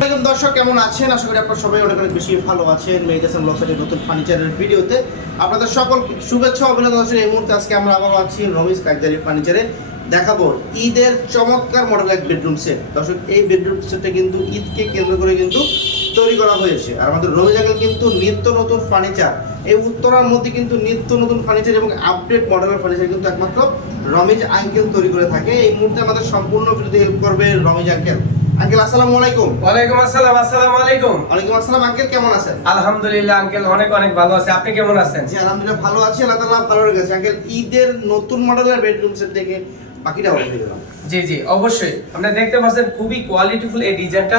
দর্শক, কেমন আছেন? আশা করি আপনারা সবাই অনেক অনেক বেশি ভালো আছেন। মেডিটেশন ব্লগসাইটের নতুন ফার্নিচারের ভিডিওতে আপনাদের সকল শুভেচ্ছা, অভিনন্দন। জানাচ্ছি। এই মুহূর্তে আজকে আমরা আবারও আছি রমিজ কাকদারি ফার্নিচারে দেখাবো ঈদের চমৎকার মডেল এক বেডরুম সেট দর্শক, এই বেডরুম সেটটা কিন্তু ঈদকে কেন্দ্র করে কিন্তু তৈরি করা হয়েছে। আর আমাদের রমিজ আঙ্কেল কিন্তু নিত্য নতুন ফার্নিচার এই উত্তরার মধ্যে কিন্তু নিত্য নতুন ফার্নিচার এবং আপডেট মডেলের ফার্নিচার কিন্তু একমাত্র রমিজ আঙ্কেল তৈরি করে থাকে। এই মুহূর্তে আমাদের সম্পূর্ণ ভিডিওতে হেল্প করবে রমিজ আঙ্কেল। আঙ্কেল আসসালামু আলাইকুম। ওয়ালাইকুম আসসালাম আসসালামু আলাইকুম। ওয়ালাইকুম আসসালাম আঙ্কেল কেমন আছেন? আলহামদুলিল্লাহ আঙ্কেল অনেক অনেক ভালো আছে। আপনি কেমন আছেন? জি আলহামদুলিল্লাহ ভালো আছি। আল্লাহ তাআলা ভালো রেখেছে। আঙ্কেল ঈদের নতুন মডেলের বেডরুম সেট দেখে বাকিটা হয়ে গেলাম জি জি অবশ্যই। আপনারা দেখতে পাচ্ছেন খুবই কোয়ালিটিফুল এই ডিজাইনটা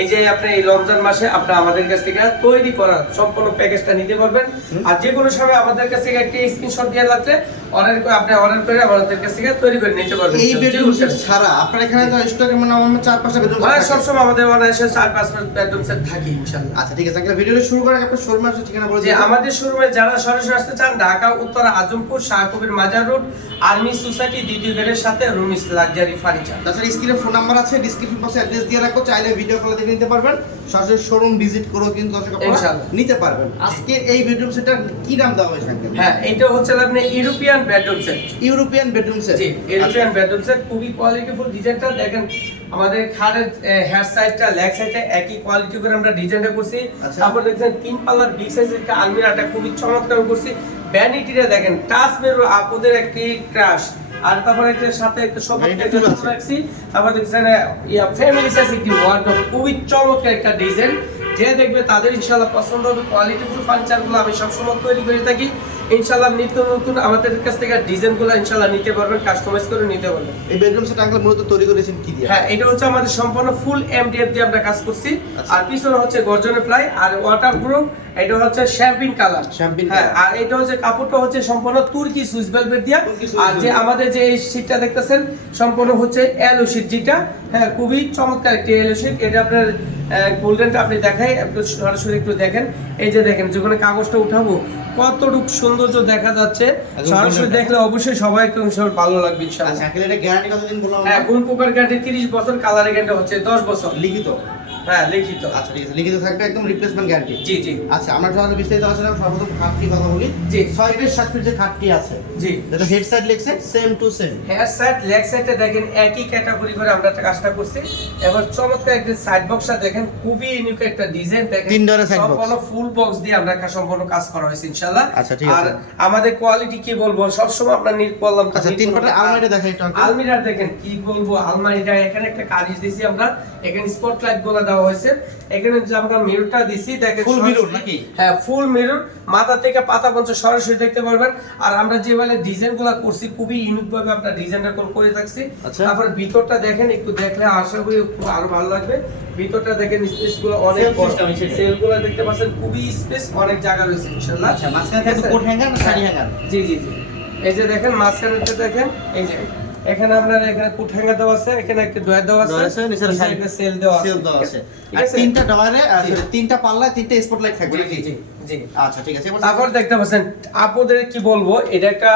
এই যে আপনি এই রমজান মাসে আপনি আমাদের কাছ থেকে তৈরি করা সম্পূর্ণ প্যাকেজটা নিতে পারবেন। আর যে কোনো সময় আমাদের কাছ থেকে একটা স্ক্রিনশট দিয়ে রাখলে অর্ডার করে আপনি অর্ডার করে আমাদের কাছ থেকে তৈরি করে নিতে পারবেন। এই বেডরুম সেট ছাড়া আপনার এখানে তো স্টকে মানে আমার চার পাঁচটা বেডরুম সেট সবসময় আমাদের অনায়াসে চার পাঁচ বেডরুম সেট থাকে ইনশাল্লাহ আচ্ছা ঠিক আছে আঙ্কেল ভিডিওটা শুরু করার আগে আপনার শোরুম আসলে ঠিকানা বলে দিন আমাদের শোরুমে যারা সরাসরি আসতে চান ঢাকা উত্তর আজমপুর শাহকবির মাজার রোড আর্মি সোসাইটি দ্বিতীয় গেটের সাথে রুমিস লাক্সারি ফার্নিচার তাছাড়া স্ক্রিনে ফোন নাম্বার আছে ডিসক্রিপশন বক্সে অ্যাড্রেস দিয়ে রাখো চাইলে ভিডিও কলে দেখে নিতে পারবেন। সরাসরি শোরুম ভিজিট করেও কিন্তু নিতে পারবেন। আজকে এই বেডরুম সেটটার কি নাম দেওয়া হয়েছে হ্যাঁ এটা হচ্ছে আপনি European bedroom set European bedroom set জি ইউরোপিয়ান বেডরুম সেট খুবই কোয়ালিটিফুল ডিজাইনটা দেখেন আমাদের খাটের হেয়ার সাইডটা লেগ সাইডটা একই কোয়ালিটি করে আমরা ডিজাইনটা করছি। আচ্ছা। তারপর দেখছেন তিন পাল্লার বিগ সাইজের একটা আলমিরাটা খুবই চমৎকার করছি। ভ্যানিটিটা দেখেন টাচ মেরু আপুদের একটি ক্রাশ আর তারপরে একটা সাথে একটা সব Vanity একটা রাখছি তারপর দেখছেন ইয়া ফ্যামিলি সাইজ একটি ওয়ার্ডরোব খুবই চমৎকার একটা ডিজাইন যে দেখবে তাদের ইনশাআল্লাহ পছন্দ হবে কোয়ালিটিফুল ফার্নিচারগুলো আমি সবসময় তৈরি করে থাকি। ইনশাআল্লাহ নিত্য নতুন আমাদের কাছ থেকে ডিজাইনগুলো ইনশাআল্লাহ নিতে পারবেন কাস্টমাইজ করে নিতে পারবেন। এই বেডরুম সেট আঙ্কেল মূলত তৈরি করেছেন কি দিয়ে? হ্যাঁ এটা হচ্ছে আমাদের সম্পূর্ণ ফুল এমডিএফ দিয়ে আমরা কাজ করছি। আচ্ছা। আর পিছনে হচ্ছে গর্জনের প্লাই আর ওয়াটার প্রুফ এটা হচ্ছে শ্যাম্পিন কালার Champagne হ্যাঁ আর এটা হচ্ছে কাপড়টা হচ্ছে সম্পূর্ণ তুর্কি সুইস ভেলভেট দিয়া। আর যে আমাদের যে এই শীটটা দেখতেছেন সম্পূর্ণ হচ্ছে এলো শীট যেটা। হ্যাঁ খুবই চমৎকার একটি এলো শীট এটা আপনার গোল্ডেনটা আপনি দেখাই একটু সরাসরি একটু দেখেন। এই যে দেখেন যখন কাগজটা উঠাবো কতটুক সৌন্দর্য দেখা যাচ্ছে। সরাসরি দেখলে অবশ্যই সবাই একটু ভালো লাগবে ইনশাআল্লাহ। আচ্ছা হ্যাঁ কোন প্রকার গ্যারান্টি 30 বছর কালার গ্যারান্টি হচ্ছে 10 বছর। লিখিত। হ্যাঁ লিখিত। আচ্ছা ঠিক আছে। লিখিত থাকবে একদম রিপ্লেসমেন্ট গ্যারান্টি জি জি। আচ্ছা আমরা যখন বিস্তারিত আলোচনা সর্বপ্রথম খাটটি কথা বলি। জি। ছয় ফিট সাত ফিট যে খাটটি আছে। জি। যেটা head side লেগছে same to same here side leg সাইডে দেখেন একই ক্যাটাগরি করে আমরা কাজটা করছি। এবার চমৎকার একটা সাইড বক্সটা দেখেন খুবই ইউনিক একটা ডিজাইন দেখেন তিন ডোরের side box। সম্পূর্ণ ফুল বক্স দিয়ে আমরা সম্পূর্ণ কাজ করা হয়েছে ইনশাআল্লাহ। আচ্ছা, ঠিক আর আমাদের কোয়ালিটি কি বলব? সব সময় আপনার নিট বললাম আচ্ছা তিন। আলমারিটা একটু আলমিরা দেখেন কি বলব? আলমারিটা এখানে একটা কাজ দিয়েছি আমরা। এখানে স্পটলাইটগুলো দেওয়া হয়েছে। এখানে যে আমরা মিররটা দিছি দেখেন mirror সরাসরি- নাকি? হ্যাঁ ফুল মিরর মাথা থেকে পাতা পর্যন্ত সরাসরি দেখতে পারবেন। আর আমরা যেভাবে ডিজাইনগুলা করছি খুবই ইউনিক ভাবে আমরা ডিজাইনটা করে থাকছি। আচ্ছা। তারপর ভিতরটা দেখেন একটু দেখলে আশা করি আরও ভালো লাগবে। ভিতরটা দেখেন স্পেসগুলো অনেক Self system আছে। সেলগুলো দেখতে পাচ্ছেন খুবই স্পেস অনেক জায়গা রয়েছে ইনশাআল্লাহ। আচ্ছা মাঝখানে কোট হ্যাঙ্গার না শাড়ি হ্যাঙ্গার জি জি জি। এই যে দেখেন মাঝখানেটা দেখেন এই যে। এখানে আপনার এখানে কুঠাঙ্গা হ্যাঙ্গার দেওয়া আছে এখানে একটা ডয়ার দেওয়া আছে ডয়ার আছে, নিচে সাইডে সেল দেওয়া আছে। সেল দেওয়া আছে। আর তিনটা ডয়ারে। তিনটা পাল্লায় তিনটা স্পটলাইট থাকবে জি জি আচ্ছা ঠিক আছে তারপর দেখতে পাচ্ছেন আপনাদের কি বলব এটা একটা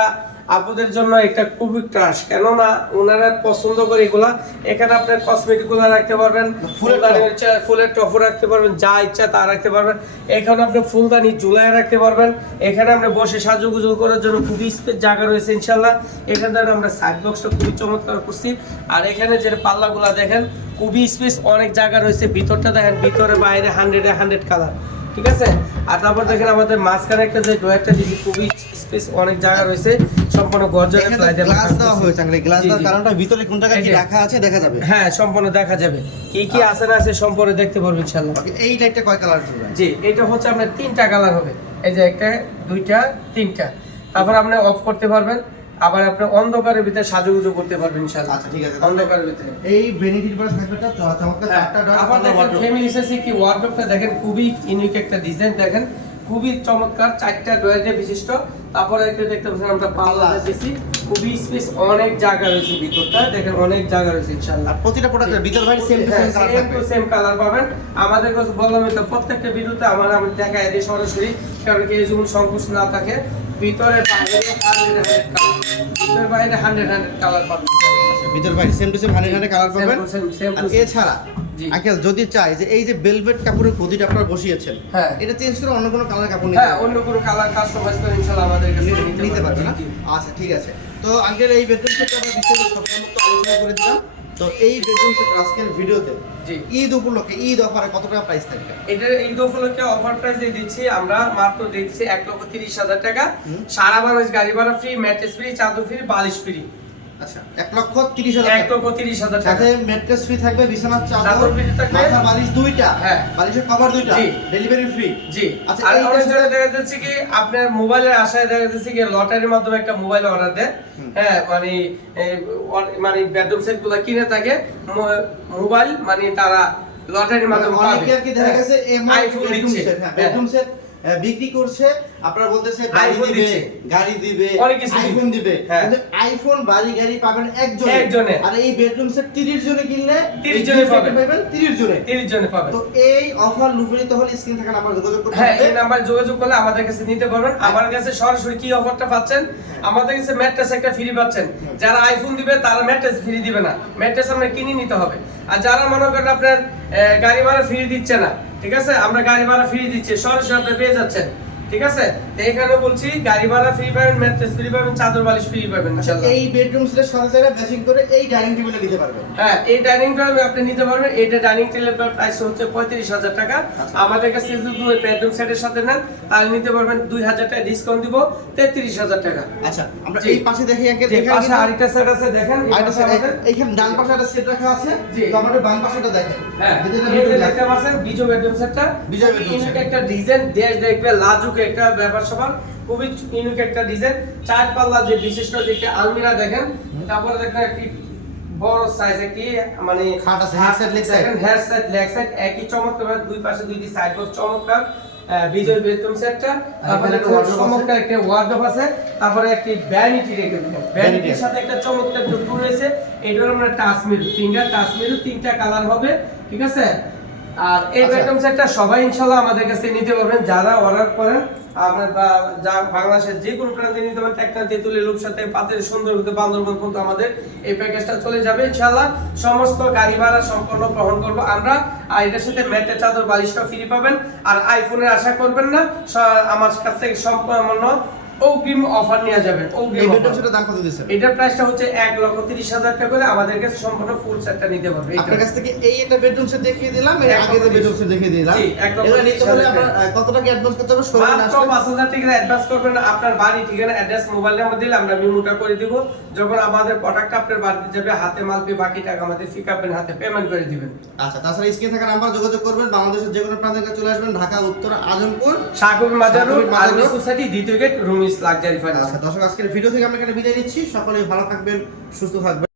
আপুদের জন্য এটা খুবই ক্রাশ কেননা ওনারা পছন্দ করে এগুলা। এখানে আপনার কসমেটিকগুলা রাখতে পারবেন ফুলের ফুলদানি হচ্ছে ফুলের টফও রাখতে পারবেন যা ইচ্ছা তা রাখতে পারবেন। এখানে আপনি ফুলদানি ঝুলায় রাখতে পারবেন। এখানে আপনি বসে সাজুগুজু করার জন্য খুবই স্পেস জায়গা রয়েছে ইনশাল্লাহ। এখান থেকে আমরা সাইড বক্সটা খুবই চমৎকার করছি। আর এখানে যে পাল্লাগুলা দেখেন খুবই স্পেস অনেক জায়গা রয়েছে। ভিতরটা দেখেন ভিতরে বাইরে হান্ড্রেডে হান্ড্রেড কালার ঠিক আছে? আর তারপর দেখেন আমাদের মাঝখানে একটা যে ডোয়ারটা দিয়েছি খুবই স্পেস অনেক জায়গা রয়েছে সম্পূর্ণ গর্জনের এখানে প্লাই গ্লাস দেওয়া হয়েছে গ্লাস জি, দেওয়ার কারণটা ভিতরে কোন জায়গায় কি রাখা আছে দেখা যাবে। হ্যাঁ সম্পূর্ণ দেখা যাবে। কি কি আছে না আছে সম্পূর্ণ দেখতে পারবেন ইনশাআল্লাহ। এই লাইটটা কয় কালার দিবেন জি এটা হচ্ছে আপনার তিনটা কালার হবে। এই যে একটা দুইটা তিনটা। তারপর আপনি অফ করতে পারবেন। আবার আপনি অন্ধকারের ভিতরে সাজুগুজু করতে পারবেন ইনশাআল্লাহ। আচ্ছা ঠিক আছে অন্ধকারের ভিতরে। এই ভেনিটির পরে থাকবে একটা চমৎকার হ্যাঁ, চারটা ডয়ার আবার দেখেন ফ্যামিলি সাইজে কি ওয়ার্ডরোবটা দেখেন খুবই ইউনিক একটা ডিজাইন দেখেন খুবই চমৎকার চারটা ডয়ার দিয়ে বিশিষ্ট। তারপরে একটা দেখতে পাচ্ছেন আমরা পাল্লা দিয়েছি খুবই স্পেস অনেক জায়গা রয়েছে ভিতরটা দেখেন অনেক জায়গা রয়েছে ইনশাআল্লাহ। প্রতিটা প্রোডাক্টের ভিতর বাইরে সেম টু সেম কালার থাকবে। সেম কালার পাবেন। আমাদের কাছে বললাম তো প্রত্যেকটা ভিডিওতে আমার আমি দেখাই দিই সরাসরি কারণ কি এই যেমন সংকোচ না থাকে। ভিতরে বাইরে কালার ভিতরে বাইরে হান্ড্রেড হান্ড্রেড কালার পাবেন। ভিতর বাইরে same to same honey honey colour পাবেন Same to same, same আর এছাড়া। যদি চাই যে এই যে বেলভেট কাপড়ের গদিটা আপনারা বসিয়েছেন হ্যাঁ। এটা চেঞ্জ করে অন্য কোনো কালার কাপড় নিতে হ্যাঁ অন্য কোনো কালার কাস্টমাইজ করে ইনশাআল্লাহ আমাদের কাছে নিতে- নিতে না? জি, জি। আচ্ছা ঠিক আছে। তো আঙ্কেল এই বেতন সেটটা আমরা বিস্তারিত আলোচনা করে দিলাম। তো এই বেতন সেট আজকের ভিডিওতে জি। ঈদ উপলক্ষে ঈদ অফারে কত টাকা প্রাইস থাকবে? এটার ঈদ উপলক্ষে অফার প্রাইস দিয়ে দিচ্ছি আমরা মাত্র দিচ্ছি এক লক্ষ তিরিশ হাজার টাকা। সারা বাংলাদেশ গাড়ি ভাড়া ফ্রি ম্যাট্রেস ফ্রি চাদর ফ্রি বালিশ ফ্রি আচ্ছা এক লক্ষ তিরিশ হাজার এক লক্ষ তিরিশ হাজার সাথে ম্যাট্রেস ফ্রি থাকবে বিছানার চাদর চাদর থাকবে। মাথা বালিশ দুইটা হ্যাঁ। বালিশের কভার দুইটা ডেলিভারি ফ্রি জি। আচ্ছা, আর অনেক জায়গায় দেখা যাচ্ছে কি আপনার মোবাইলের আশায় দেখা যাচ্ছে কি লটারির মাধ্যমে একটা মোবাইল অর্ডার দেয়। হ্যাঁ মানে মানে বেডরুম সেটগুলো কিনে থাকে মোবাইল মানে তারা লটারির মাধ্যমে মানে অনেকে আর কি দেখা গেছে আইফোন বেডরুম সেট হ্যাঁ বেডরুম সেট বিক্রি করছে আপনারা বলতেছে গাড়ি দিবে গাড়ি দিবে আইফোন দিবে। হ্যাঁ। কিন্তু আইফোন বাড়ি গাড়ি পাবেন একজনে। একজনে। আর এই বেডরুম সেট 30 জনে কিনলে 30 জনে পাবেন। পাবেন 30 জনে। তিরিশ জনে পাবেন। তো এই অফার লুফে নিতে হলে স্ক্রিন থাকা নাম্বার যোগাযোগ করতে হ্যাঁ এই নাম্বার যোগাযোগ করলে আমাদের কাছে নিতে পারবেন। আমার কাছে সরাসরি কি অফারটা পাচ্ছেন? আমাদের কাছে ম্যাট্রেস একটা ফ্রি পাচ্ছেন। যারা আইফোন দিবে তারা ম্যাট্রেস ফ্রি দিবে না। ম্যাট্রেস আমরা কিনে নিতে হবে। আর যারা মনে করেন আপনার গাড়ি ভাড়া ফ্রি দিচ্ছে না। ঠিক আছে? আমরা গাড়ি ভাড়া ফ্রি দিচ্ছি। সরাসরি আপনি পেয়ে যাচ্ছেন। ঠিক আছে? এখানে বলছি গাড়ি ভাড়া ফ্রি পাবেন ম্যাট্রেস ফ্রি পাবেন চাদর বালিশ ফ্রি পাবেন ইনশাআল্লাহ। এই বেডরুম সেটের সাথে সাথে ম্যাচিং করে এই ডাইনিং টেবিলে নিতে পারবেন হ্যাঁ এই ডাইনিং টেবিল আপনি নিতে পারবেন। এটা ডাইনিং টেবিলের প্রাইস হচ্ছে পঁয়ত্রিশ হাজার টাকা। আচ্ছা। আমাদের কাছে যদি বেডরুম সেটের সাথে নেন তাহলে নিতে পারবেন দুই হাজার টাকা ডিসকাউন্ট দিব তেত্রিশ হাজার টাকা। আচ্ছা আমরা এই পাশে দেখি একে যে পাশে আরেকটা সেট আছে দেখেন আরেকটা আমাদের- এইখানে ডান পাশে একটা সেট রাখা আছে। তো আমাদের বাম পাশেটা দেখেন। হ্যাঁ যেটা দেখতে পাচ্ছেন বিজয় বেডরুম সেটটা বিজয় bedroom ইউনিক একটা ডিজাইন দেশ দেখবে লাজুক একটা ব্যাপার সবার খুবই ইউনিক একটা ডিজাইন চার পাল্লা যে বিশিষ্ট যে একটা আলমিরা দেখেন তারপরে দেখেন একটি বড় সাইজ একটি মানে খাট আছে, head side, leg side। দেখেন হেড সাইড লেগ সাইড একই চমৎকার দুই পাশে দুইটি সাইড বক্স চমৎকার বিজয় বেডরুম সেটটা তারপরে। চমৎকার একটা ওয়ার্ডরোব আছে। তারপরে একটি ভ্যানিটি রেখে দিলাম ভ্যানিটির সাথে একটা চমৎকার টুকরো রয়েছে। এটা হলো আমরা টাচ মিরু ফিঙ্গার টাচ মিরু তিনটা কালার হবে ঠিক আছে? আর এই আচ্ছা। সেটটা সবাই ইনশাআল্লাহ আমাদের কাছে নিতে পারবেন যারা অর্ডার করেন আমরা যা বাংলাদেশের যে কোনো প্রান্তে নিতে পারেন একটা তেঁতুলের লোক সাথে পাতের সুন্দর হতে বান্দরবন কিন্তু আমাদের এই প্যাকেজটা চলে যাবে। সমস্ত গাড়ি ভাড়া সম্পূর্ণ গ্রহণ করব আমরা। আর এটার সাথে ম্যাটে চাদর বালিশটা ফ্রি পাবেন। আর আইফোনের আশা করবেন না আমার কাছ থেকে সম্পূর্ণ অগ্রিম অফার নিয়ে যাবেন অগ্রিম। দাম কত এটার প্রাইসটা হচ্ছে এক লক্ষ তিরিশ হাজার টাকা করে। আমাদের কাছে সম্পূর্ণ ফুল সেটটা নিতে পারবে। আপনার কাছ থেকে এই বেডরুম সেট দেখিয়ে দিলাম এর আগে যে বেডরুম সেট দেখিয়ে দিলাম। এগুলো নিতে হলে আপনার কত টাকা অ্যাডভান্স করতে হবে? শোরুমে মাত্র আসলে পাঁচ হাজার টাকা অ্যাডভান্স করবেন। আপনার বাড়ি ঠিকানা অ্যাড্রেস মোবাইল নাম্বার দিলে আমরা মেমোটা করে দিব। যখন আমাদের প্রোডাক্টটা আপনার বাড়িতে যাবে হাতে মাল পেয়ে বাকি টাকা আমাদের পিক আপেন হাতে পেমেন্ট করে দিবেন। আচ্ছা তাছাড়া স্ক্রিন থাকা নাম্বার যোগাযোগ করবেন। বাংলাদেশের যে কোনো প্রান্তে চলে আসবেন ঢাকা উত্তর আজমপুর শাহকবি মাজার সোসাইটি দ্বিতীয় গেট লাক্সারি ফার্নিচার আচ্ছা দর্শক, আজকের ভিডিও থেকে আমরা এখানে বিদায় নিচ্ছি। সকলে ভালো থাকবেন, সুস্থ থাকবেন।